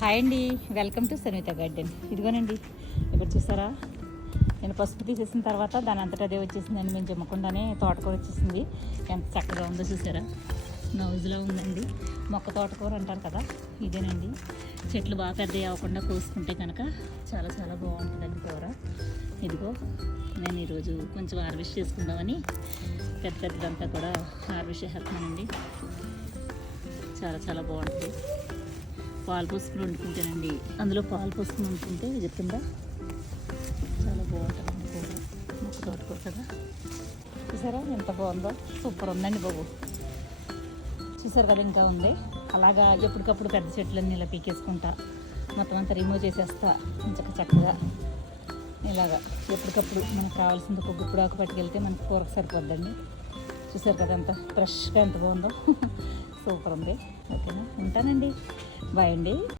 Hi అండి, welcome to సనీత garden. ఇదిగోనండి, ఇక్కడ చూసారా, నేను పసుపు తీసేసిన తర్వాత దాని అంతటా అదే వచ్చేసిందండి. మేము చెమ్మకుండానే తోటకూర వచ్చేసింది. ఎంత చక్కగా ఉందో చూసారా, నౌజులో ఉందండి. మొక్క తోటకూర అంటారు కదా, ఇదేనండి. చెట్లు బాగా పెద్ద అవ్వకుండా కోసుకుంటే కనుక చాలా చాలా బాగుంటుందండి కూర. ఇదిగో నేను ఈరోజు కొంచెం హార్వెస్ట్ చేసుకుందామని పెద్ద పెద్దదంతా కూడా హార్వెస్ట్ చేస్తున్నానండి. చాలా చాలా బాగుంటుంది. పాలు పోసుకుని వండుకుంటేనండి, అందులో పాలు పోసుకుని వండుకుంటే చెప్తుందా, చాలా బాగుంటుందండి కూర. మొక్క తోటకూర కదా, చూసారా ఎంత బాగుందో, సూపర్ ఉందండి బాబు. చూసారు కదా, ఇంకా ఉంది. అలాగా ఎప్పటికప్పుడు పెద్ద చెట్లన్నీ ఇలా పీకేసుకుంటా, మొత్తం అంతా రిమూవ్ చేసేస్తా చక్కగా. ఇలాగా ఎప్పటికప్పుడు మనకు కావాల్సింది ఒక గుప్పుడు ఆకు పట్టుకెళ్తే మనకు కూరకు సరిపోద్దండి. చూసారు కదా ఎంత ఫ్రెష్గా ఎంత బాగుందో, సూపర్ ఉంది. ఓకేనా, ఉంటానండి, బాయ్ అండి.